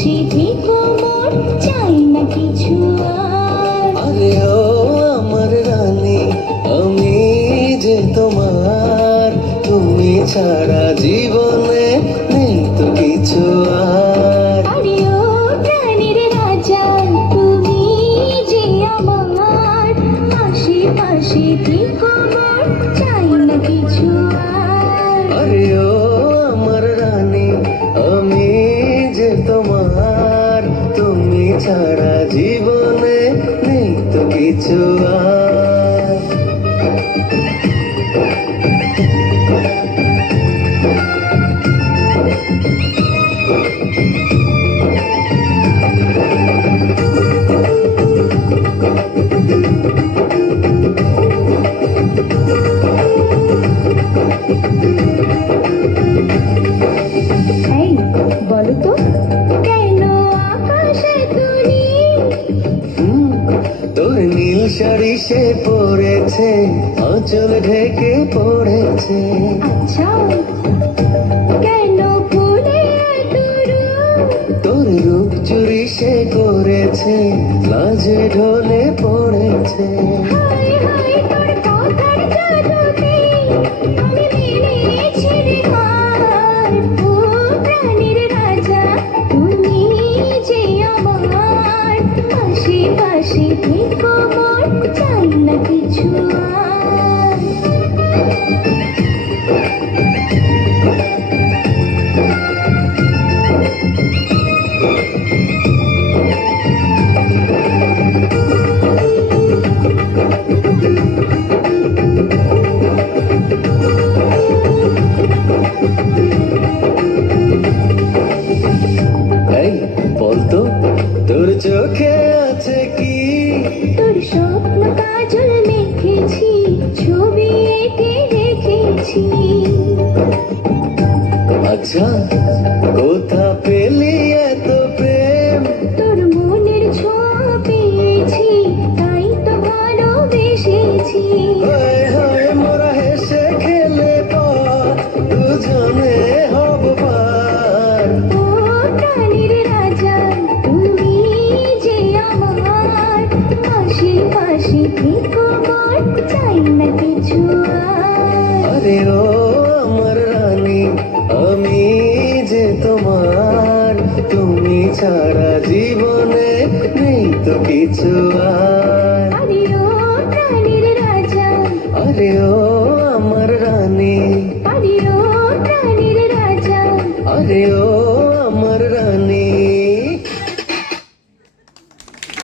পাশে থেকো মোর, চাই না কিছু আর। আরে ও আমার রানী, আমি যে তোমার, তুমি ছাড়া জীবনে নেই তো কিছু আর। আরে ও প্রাণের রাজা, তুমি যে আমার, পাশে পাশে থেকো মোর, চাই না কিছু আর। আরে ও আমার রানী, আমি যে তোমার, তুমি ছাড়া জীবনে নেই তো কিছু আর। এই বলো তো, কেন আকাশে তুমি? তোর নীল শাড়ি সে পরেছে, আঁচল ঢেকে পড়েছে। আচ্ছা, কেন ফুলে এত রূপ? তোর রূপ চুরি সে করেছে, লাজে ঢলে পড়েছে। হায় হায় তোর কথার জাদুতে আমি মেনেছি রে হার। ও প্রাণের রাজা, তুমি যে আমার, পাশে পাশে থেকো মোর, চাই না কিছু আর। এই বলতো, তোর চোখে আছে কি? তোর স্বপ্ন কাজল মেখেছি, ছবি এঁকে রেখেছি। আচ্ছা, কোথা পেলি এত প্রেম? তোর মনের ছোঁয়া পেয়েছি, তাই তো ভালোবেসেছি। হায় হায় মোরা হেসে খেলে পথ, দুজনে হব পার। ও প্রাণের রাজা, তুমি যে আমার, পাশে পাশে থেকো মোর, চাই না কিছু আর। আরে ও আমার রানী, আমি যে তোমার, তুমি ছাড়া জীবনে নেই তো কিছু আর। আরে ও প্রাণের রাজা, আরে ও আমার রানী, আরে ও প্রাণের রাজা, আরে ও